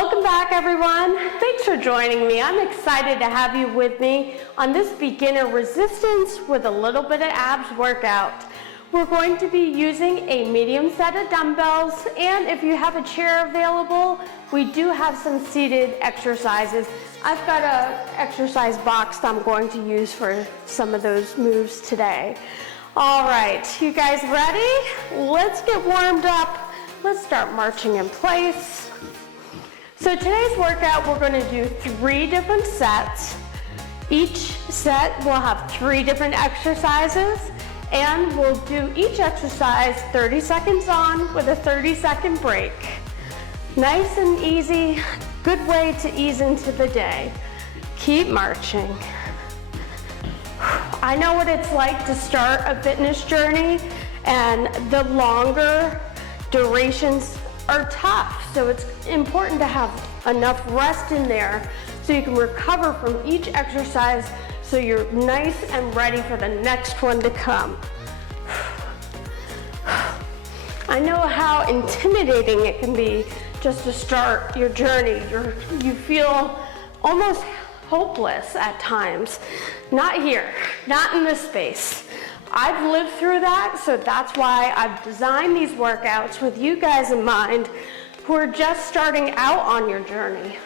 Welcome back, everyone. Thanks for joining me. I'm excited to have you with me on this beginner resistance with a little bit of abs workout. We're going to be using a medium set of dumbbells, and if you have a chair available, we do have some seated exercises. I've got an exercise box that I'm going to use for some of those moves today. All right, you guys ready? Let's get warmed up. Let's start marching in place. So today's workout, we're going to do 3 different sets. Each set will have 3 different exercises, and we'll do each exercise 30 seconds on with a 30-second break. Nice and easy, good way to ease into the day. Keep marching. I know what it's like to start a fitness journey, and the longer durations are tough. So it's important to have enough rest in there so you can recover from each exercise so you're nice and ready for the next one to come. I know how intimidating it can be just to start your journey. You feel almost hopeless at times. Not here, not in this space. I've lived through that, so that's why I've designed these workouts with you guys in mind who are just starting out on your journey.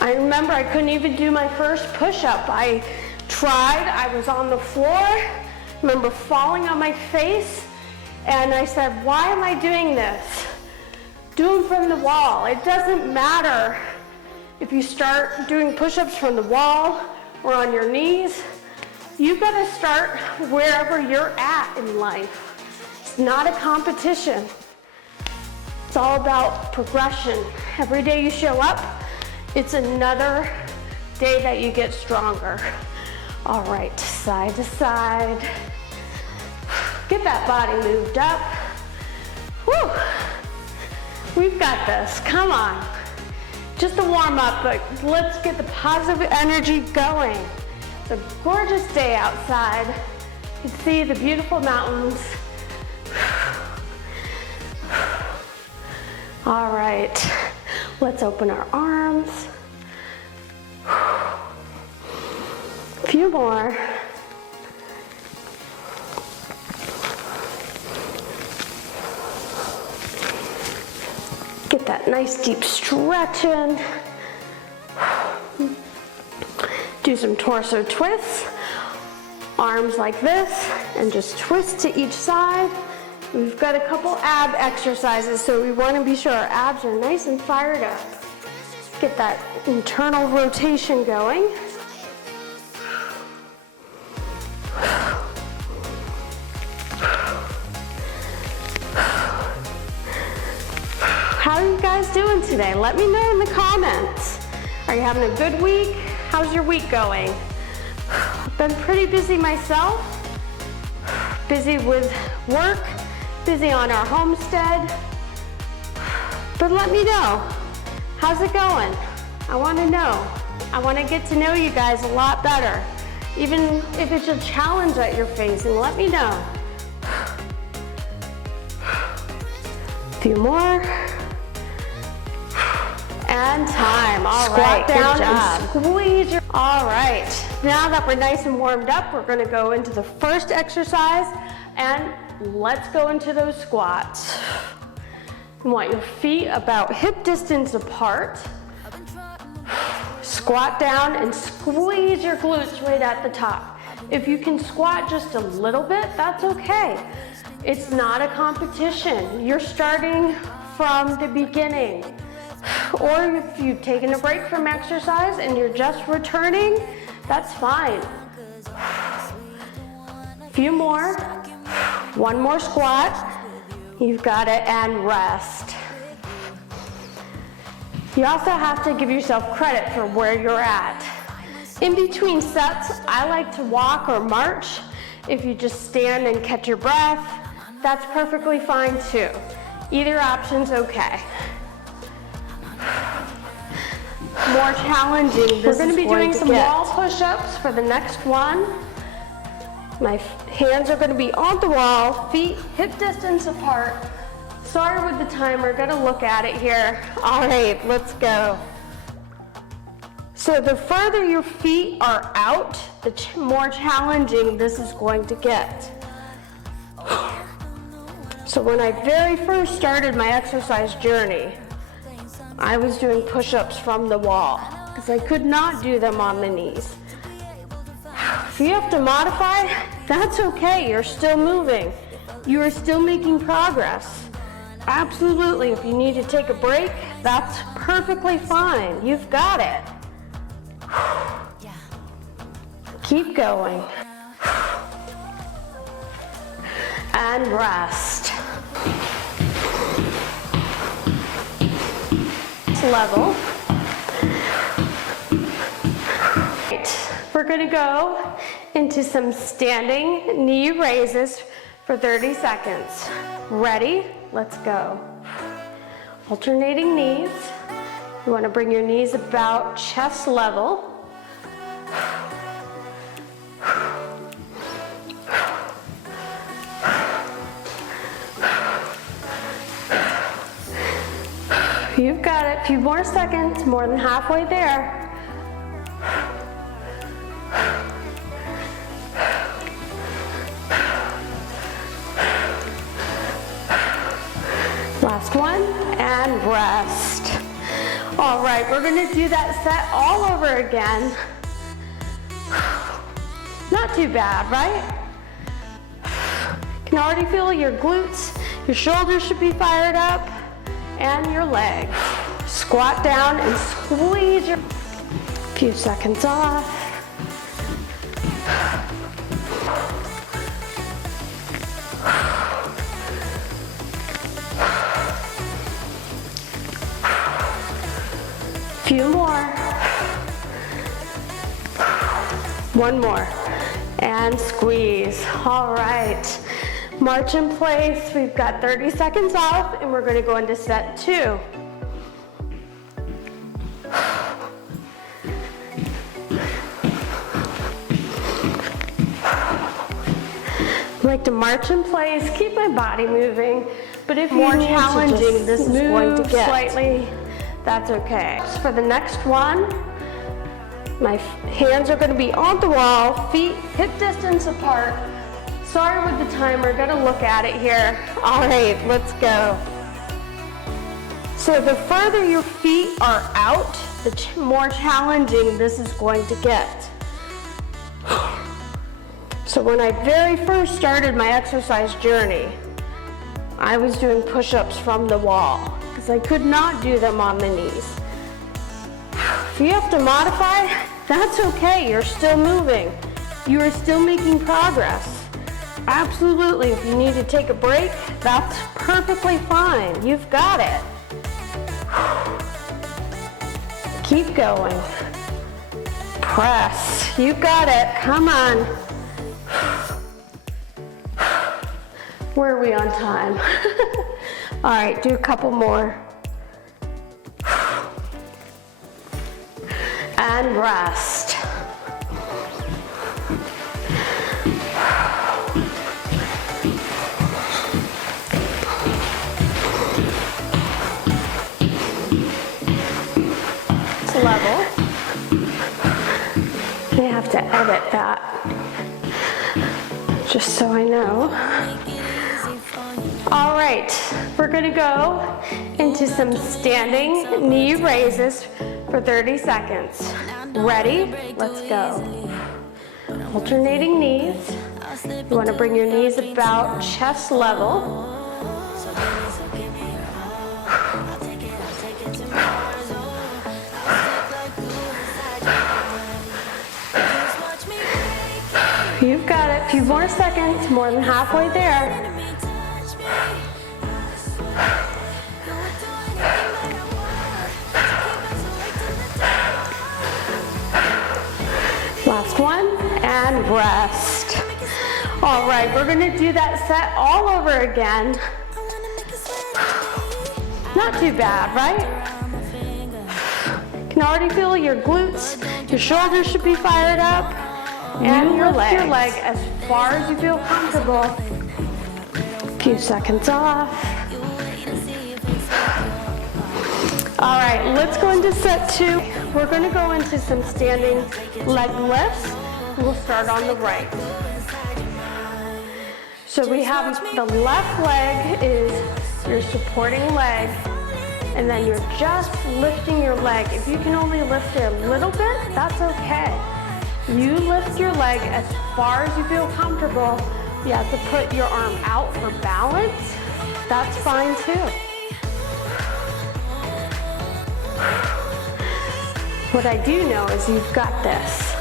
I remember I couldn't even do my first push-up. I tried, I was on the floor, I remember falling on my face, and I said, why am I doing this? Do them from the wall. It doesn't matter if you start doing push-ups from the wall or on your knees. You've got to start wherever you're at in life. It's not a competition. It's all about progression. Every day you show up, it's another day that you get stronger. All right, side to side. Get that body moved up. Whew. We've got this, come on. Just a warm up, but let's get the positive energy going. It's a gorgeous day outside. You can see the beautiful mountains. All right, let's open our arms. A few more. Get that nice deep stretch in. Do some torso twists. Arms like this, and just twist to each side. We've got a couple ab exercises, so we want to be sure our abs are nice and fired up. Get that internal rotation going. How are you guys doing today? Let me know in the comments. Are you having a good week? How's your week going? I've been pretty busy myself. Busy with work, busy on our homestead. But let me know. How's it going? I want to know. I want to get to know you guys a lot better. Even if it's a challenge that you're facing, let me know. A few more. And time. All right, squat down and squeeze your... All right, now that we're nice and warmed up, we're gonna go into the first exercise, and let's go into those squats. You want your feet about hip distance apart. Squat down and squeeze your glutes right at the top. If you can squat just a little bit, that's okay. It's not a competition. You're starting from the beginning. Or if you've taken a break from exercise and you're just returning, that's fine. A few more. One more squat. You've got it, and rest. You also have to give yourself credit for where you're at. In between sets, I like to walk or march. If you just stand and catch your breath, that's perfectly fine too. Either option's okay. More challenging. We're going to be doing some wall push-ups for the next one. My hands are gonna be on the wall, feet hip distance apart. Sorry with the timer, gotta look at it here. All right, let's go. So the further your feet are out, the more challenging this is going to get. So when I very first started my exercise journey, I was doing push-ups from the wall because I could not do them on the knees. If you have to modify, that's okay, you're still moving. You are still making progress. Absolutely, if you need to take a break, that's perfectly fine. You've got it. Keep going. And rest. Level. Right. We're gonna go into some standing knee raises for 30 seconds. Ready? Let's go. Alternating knees. You wanna bring your knees about chest level. You've got it. A few more seconds, more than halfway there. Last one, and rest. All right, we're gonna do that set all over again. Not too bad, right? Can already feel your glutes, your shoulders should be fired up, and your leg. Squat down and squeeze your few seconds off. Few more. One more. And squeeze. All right. March in place. We've got 30 seconds off, and we're going to go into set 2. I like to march in place, keep my body moving, but if more challenging this is going to get slightly, that's okay. So for the next one, my hands are going to be on the wall, feet hip distance apart. Sorry with the timer, gotta look at it here. All right, let's go. So the further your feet are out, the more challenging this is going to get. So when I very first started my exercise journey, I was doing push-ups from the wall because I could not do them on the knees. If you have to modify, that's okay, you're still moving. You are still making progress. Absolutely, if you need to take a break, that's perfectly fine. You've got it. Keep going. Press. You got it. Come on. Where are we on time? All right, do a couple more. And rest. Level. I have to edit that just so I know. All right, we're gonna go into some standing knee raises for 30 seconds. Ready? Let's go. Alternating knees. You wanna bring your knees about chest level. You've got it. A few more seconds, more than halfway there. Last one, and rest. All right, we're gonna do that set all over again. Not too bad, right? Can already feel your glutes, your shoulders should be fired up, and your lift your leg as far as you feel comfortable. A few seconds off. All right, let's go into set 2. We're going to go into some standing leg lifts. We'll start on the right. So we have the left leg is your supporting leg, and then you're just lifting your leg. If you can only lift it a little bit, that's okay. You lift your leg as far as you feel comfortable. You have to put your arm out for balance. That's fine too. What I do know is you've got this.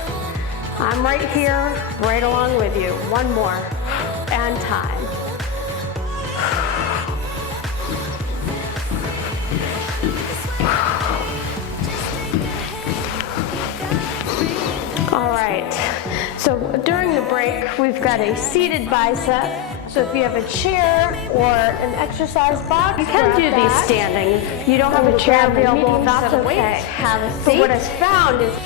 I'm right here, right along with you. One more, and time. All right, so during the break, we've got a seated bicep. So if you have a chair or an exercise box, you can do these standing. If you don't have a chair available, that's okay. Have a seat. But what I've found is,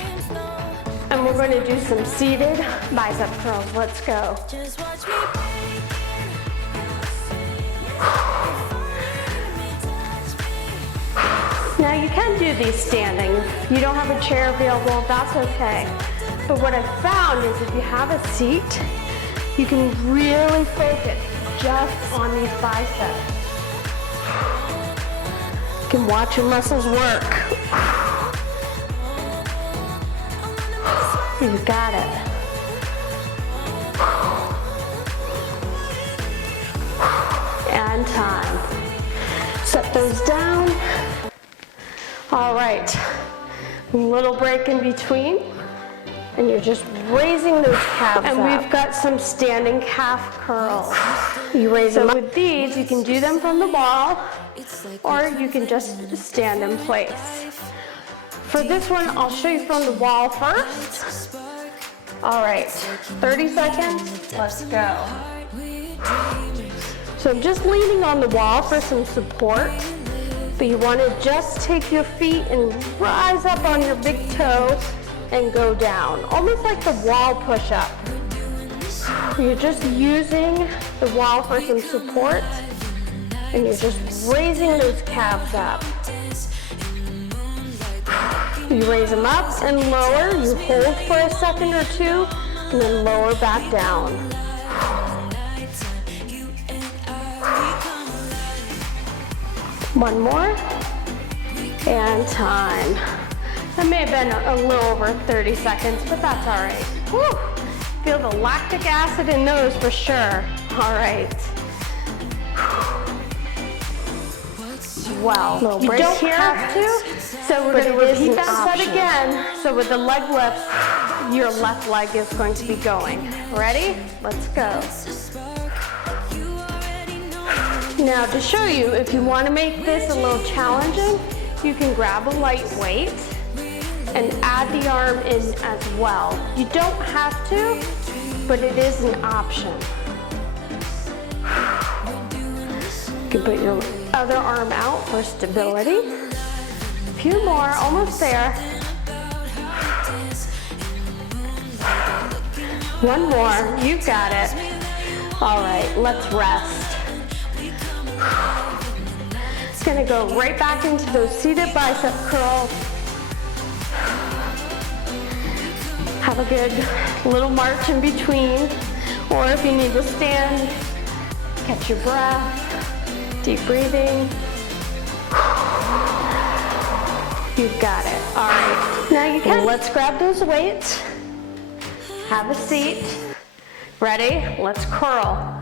and we're going to do some seated bicep curls. Let's go. Now you can do these standing. If you don't have a chair available, that's okay. But what I've found is if you have a seat, you can really focus just on these biceps. You can watch your muscles work. You got it. And time. Set those down. All right, a little break in between. And you're just raising those calves up. And we've got some standing calf curls. You raise them up. With these, you can do them from the ball, or you can just stand in place. For this one, I'll show you from the wall first. All right, 30 seconds, let's go. So I'm just leaning on the wall for some support, but you want to just take your feet and rise up on your big toe and go down, almost like the wall push-up. You're just using the wall for some support, and you're just raising those calves up. You raise them up and lower, you hold for a second or two, and then lower back down. One more, and time. That may have been a little over 30 seconds, but that's all right. Whew. Feel the lactic acid in those for sure. All right. Well, you don't have to, so we're going to repeat that set again. So with the leg lifts, your left leg is going to be going. Ready? Let's go. Now to show you, if you want to make this a little challenging, you can grab a light weight and add the arm in as well. You don't have to, but it is an option. You can put your other arm out for stability. A few more, almost there. One more, you got it. All right, let's rest. It's gonna go right back into those seated bicep curls. Have a good little march in between, or if you need to stand, catch your breath, deep breathing. You've got it. All right, now you can. Let's grab those weights, have a seat. Ready? Let's curl.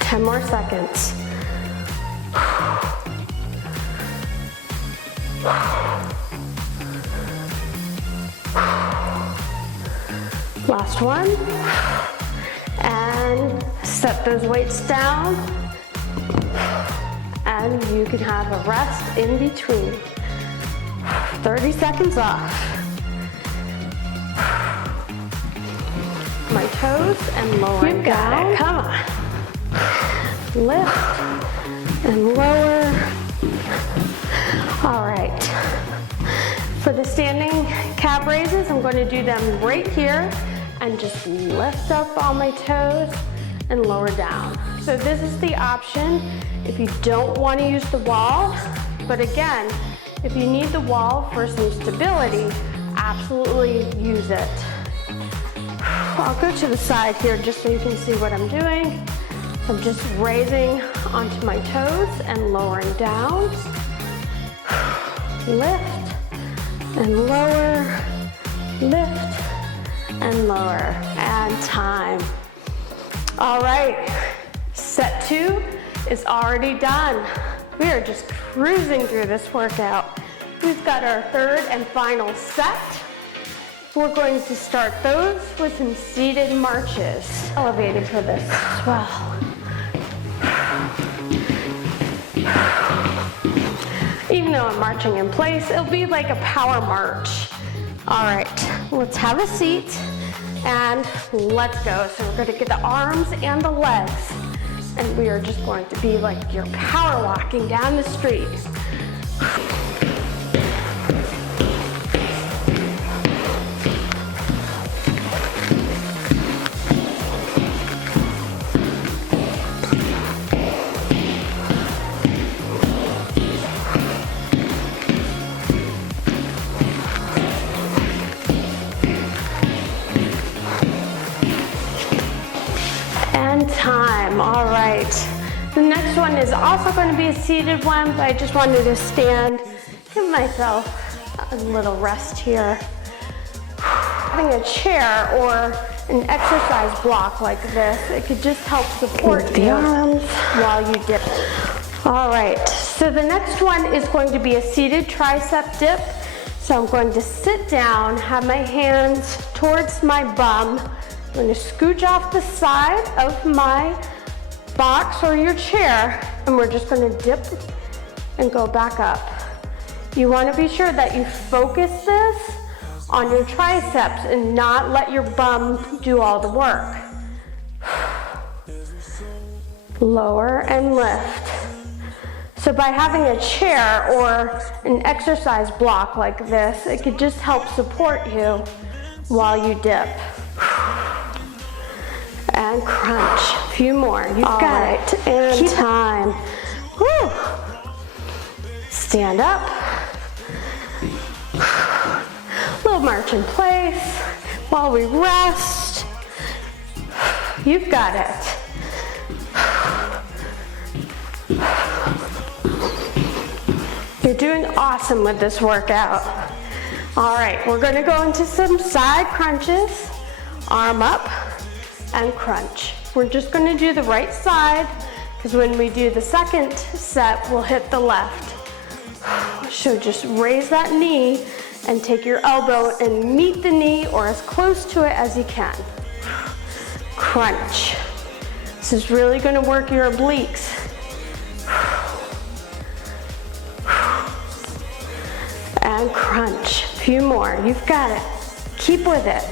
10 more seconds. Last one. And set those weights down. And you can have a rest in between. 30 seconds off. my toes and lowering down. You got it, come on. Lift and lower. All right. For the standing calf raises, I'm going to do them right here and just lift up on my toes and lower down. So this is the option if you don't want to use the wall, but again, if you need the wall for some stability, absolutely use it. I'll go to the side here just so you can see what I'm doing. I'm just raising onto my toes and lowering down. Lift and lower, lift and lower, and time. All right, set 2 is already done. We are just cruising through this workout. We've got our third and final set. We're going to start those with some seated marches. Elevated for this as well. Even though I'm marching in place, it'll be like a power march. All right, let's have a seat and let's go. So we're gonna get the arms and the legs, and we are just going to be like you're power walking down the street. Time. All right. The next one is also going to be a seated one, but I just wanted to stand, give myself a little rest here. Having a chair or an exercise block like this, it could just help support the arms while you dip. All right. So the next one is going to be a seated tricep dip. So I'm going to sit down, have my hands towards my bum. I'm going to scooch off the side of my box or your chair, and we're just going to dip and go back up. You want to be sure that you focus this on your triceps and not let your bum do all the work. Lower and lift. So by having a chair or an exercise block like this, it could just help support you while you dip. And crunch. A few more. You've got it. And keep time. Woo. Stand up. Little march in place while we rest. You've got it. You're doing awesome with this workout. All right, we're going to go into some side crunches. Arm up and crunch. We're just going to do the right side because when we do the second set, we'll hit the left. So just raise that knee and take your elbow and meet the knee or as close to it as you can. Crunch. This is really going to work your obliques. And crunch. A few more. You've got it. Keep with it.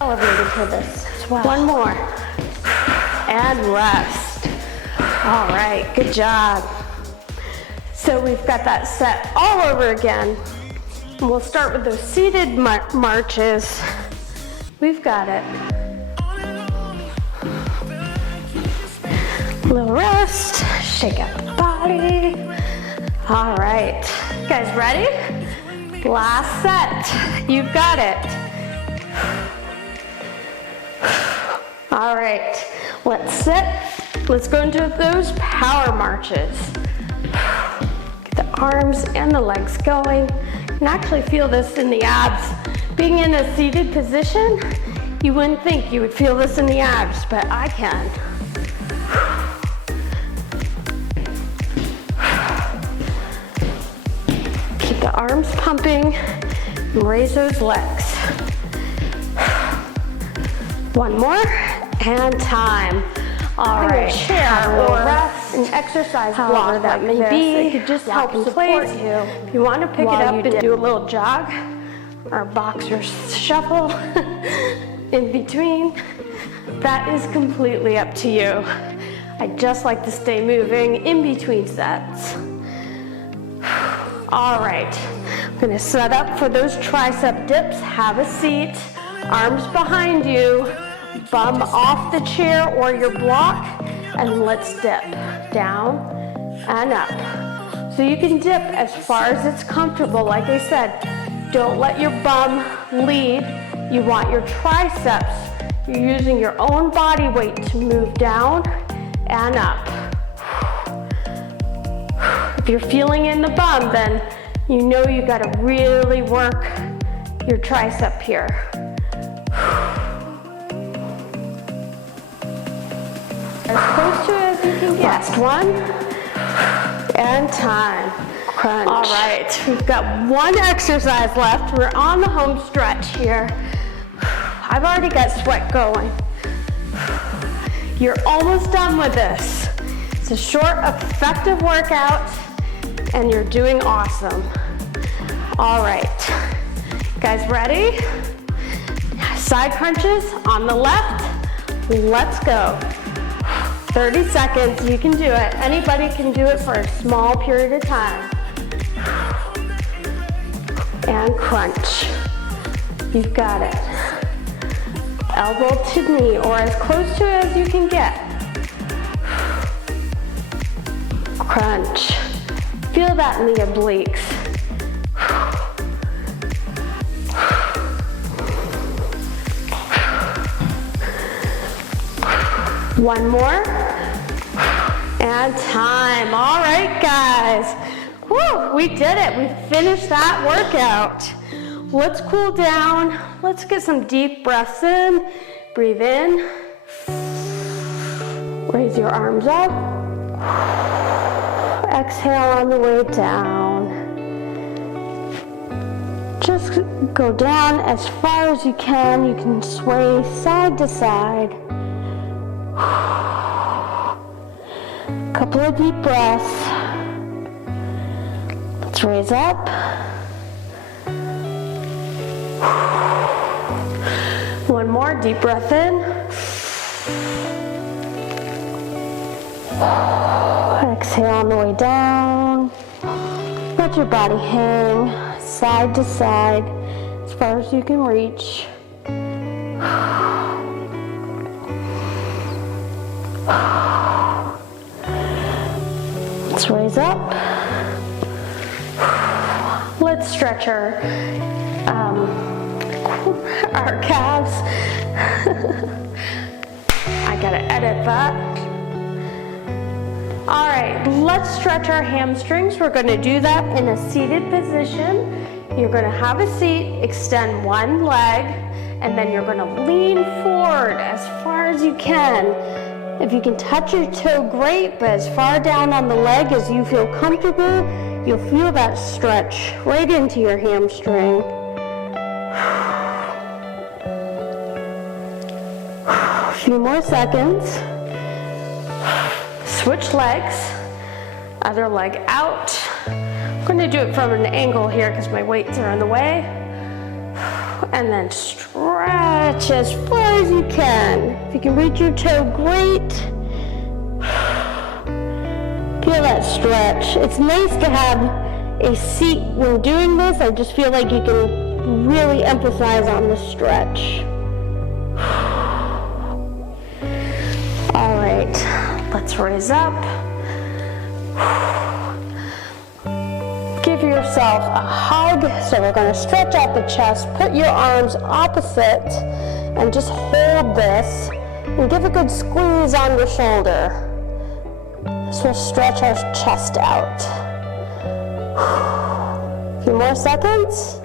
Elevated for this as well. One more. And rest. All right, good job. So we've got that set all over again. And we'll start with those seated marches. We've got it. A little rest. Shake out the body. All right. You guys ready? Last set. You've got it. All right, let's sit. Let's go into those power marches. Get the arms and the legs going. You can actually feel this in the abs. Being in a seated position, you wouldn't think you would feel this in the abs, but I can. Keep the arms pumping and raise those legs. One more. And time. All right, chair or an exercise block that may be. It could just help support you. If you want to pick it up and do a little jog or boxer shuffle, in between, that is completely up to you. I just like to stay moving in between sets. All right, I'm gonna set up for those tricep dips. Have a seat, arms behind you, bum off the chair or your block, and let's dip down and up. So you can dip as far as it's comfortable. Like I said, don't let your bum lead. You want your triceps. You're using your own body weight to move down and up. If you're feeling in the bum, then you know you gotta really work your tricep here. As close to it as you can get. Last one, and time. Crunch. All right, we've got one exercise left. We're on the home stretch here. I've already got sweat going. You're almost done with this. It's a short, effective workout, and you're doing awesome. All right, guys ready? Side crunches on the left. Let's go. 30 seconds, you can do it. Anybody can do it for a small period of time. And crunch. You've got it. Elbow to knee, or as close to it as you can get. Crunch. Feel that in the obliques. One more. And time. All right, guys. Woo, we did it. We finished that workout. Let's cool down. Let's get some deep breaths in. Breathe in. Raise your arms up. Exhale on the way down. Just go down as far as you can. You can sway side to side. Couple of deep breaths. Let's raise up. One more deep breath in. Exhale on the way down. Let your body hang side to side as far as you can reach. Let's raise up. Let's stretch our calves. I gotta edit that. All right, let's stretch our hamstrings. We're gonna do that in a seated position. You're gonna have a seat, extend one leg, and then you're gonna lean forward as far as you can. If you can touch your toe, great, but as far down on the leg as you feel comfortable, you'll feel that stretch right into your hamstring. A few more seconds. Switch legs. Other leg out. I'm going to do it from an angle here because my weights are in the way. And then stretch as far as you can. If you can reach your toe, great. Feel that stretch. It's nice to have a seat when doing this. I just feel like you can really emphasize on the stretch. All right, let's raise up. Give yourself a hug. So we're going to stretch out the chest, put your arms opposite, and just hold this. And give a good squeeze on your shoulder. So we'll stretch our chest out. A few more seconds.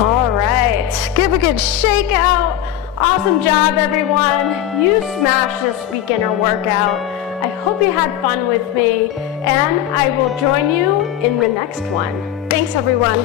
All right, give a good shake out. Awesome job, everyone. You smashed this beginner workout. I hope you had fun with me, and I will join you in the next one. Thanks, everyone.